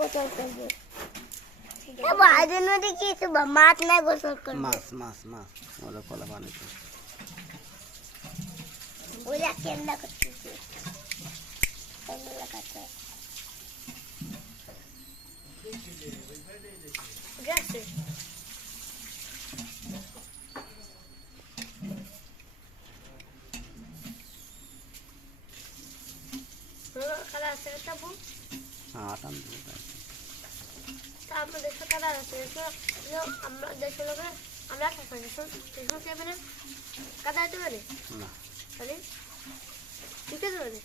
গোসল করব। নদী কি মাছ নাই গোসল করব। মাছ মাছ মাছ ওরা কলা পানিতে ওরা কেন্দ্র করতেছে। টান আমাদের সাথে কালা আছে আমরা আমরা থাকি দেশ যাবে না। কাদা হতে পারে না তাহলে ঠিক আছে মানে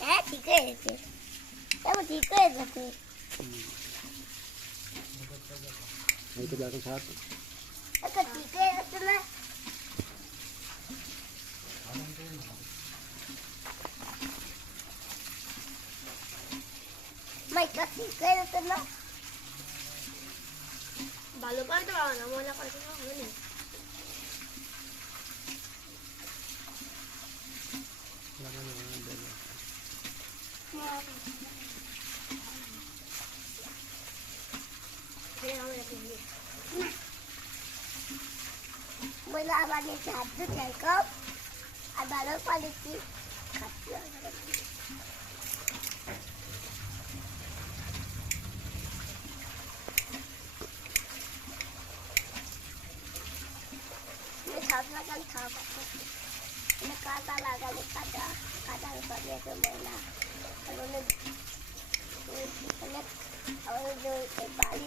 হ্যাঁ ঠিক আছে এবার ঠিক হয়ে এই তো এখন ঠিক হয়ে না মাইকা ঠিক হয়ে গেছে না ভালো করে তো পাবো না মজা করে তো হবে না Mới là bạn đi chặt rất chạy cốc Anh bà đó qua đi chị Khắp rồi Nó thở nó đang thở bạc Nó cá ta